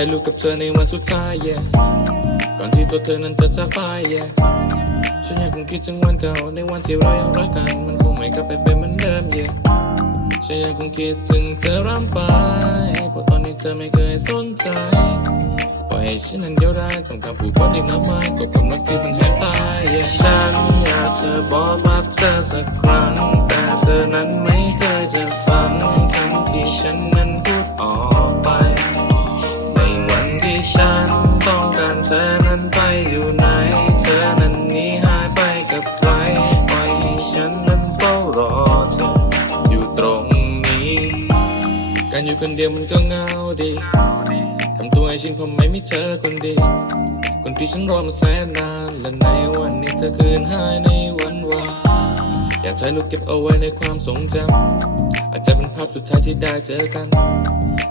ถ่ายรูปกับเธอในวันสุดท้าย yeah ก่อนที่ตัวเธอนั้นจะจากไป yeah ฉันยังคงคิดถึงวันเก่าในวันที่เรายังรักกัน มันคงไม่กลับไปเป็นเหมือนเดิม yeah ฉันยังคงคิดถึงเธอร่ำไปเพราะตอนนี้เธอไม่เคยสนใจปล่อยให้ฉันนั้นเดียวได้ทำคำพูดคนอีกมากมายกับความรักที่มันแหงตาย yeah ฉันอยากเธอบอกรักเธอสักครั้ง แต่เธอนั้นไม่เคยจะ การเธอนั้นไปอยู่ไหน เธอนั้นหนีหายไปกับใครปล่อยให้ฉันนั้นเฝ้ารอเธออยู่ตรงนี้ การอยู่คนเดียวมันก็เงาดีทำตัวให้ชินเพราะไม่มีเธอคนดีคนที่ฉันรอมาแสนนานและในวันนี้เธอคืนหายในวันวานอยากใช้ลูกเก็บเอาไว้ในความทรงจำอาจจะเป็นภาพสุดท้ายที่ได้เจอกัน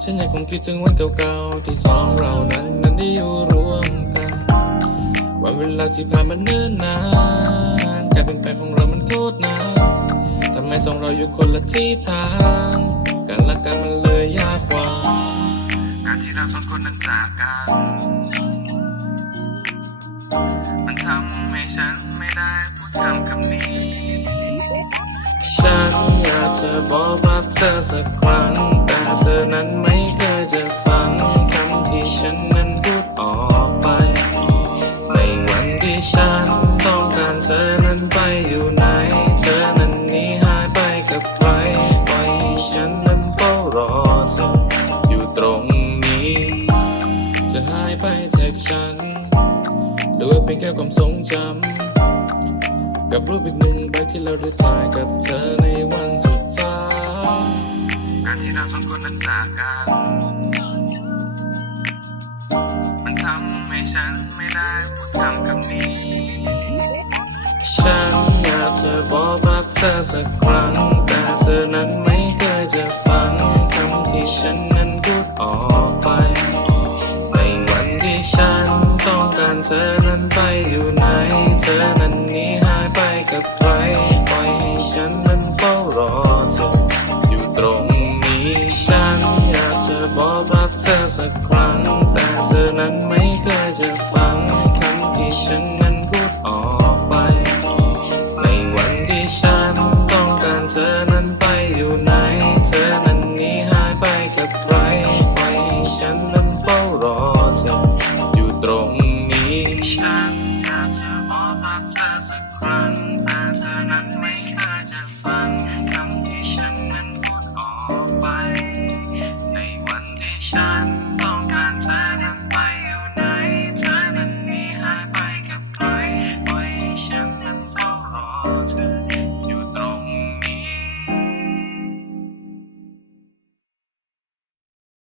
ฉันยังคงคิดถึงวันเก่าๆที่สองเรานั้นนั้นได้อยู่ร วันเวลาที่ผ่านมาเนิ่นนานการเปลี่ยนแปลงของเรามันโคตรนานทำไมสองเราอยู่คนละที่ทางการละกันมันเลยยากกว่าการที่เราสองคนนั้นจากกันมันทำให้ฉันไม่ได้พูดคำคำนี้ ฉันอยากจะบอกรักเธอสักครั้ง แต่เธอนั้นไม่เคยจะฟังคำที่ฉันนั้นพูด ฉันต้องการเธอนั้นไปอยู่ไหน เธอนั้นหนีหายไปกับใครปล่อยให้ฉันนั้นเฝ้ารอเธออยู่ตรงนี้ จะหายไปจากฉันหรือว่าเป็นแค่ความทรงจำกับรูปอีกหนึ่งใบที่เราได้ถ่ายกับเธอในวันสุดท้ายการที่เราสองคนนั้นจากกัน ฉันไม่ได้พูดคำคำนี้ ฉันอยากจะบอกรักเธอสักครั้ง แต่เธอนั้นไม่เคยจะฟังคำที่ฉันนั้นพูดออกไป ในวันที่ฉันต้องการเธอนั้นไปอยู่ไหน เธอนั้นหนีหายไปกับใคร ปล่อยให้ฉันนั้นเฝ้ารอเธออยู่ตรงนี้ ฉันอยากจะบอกรักเธอสักครั้ง ฉันนั้นพูดออกไป ในวันที่ฉันต้องการเธอนั้นไปอยู่ไหน เธอนั้นหนีหายไปกับใครปล่อยให้ฉันนั้นเฝ้ารอเธออยู่ตรงนี้ฉัน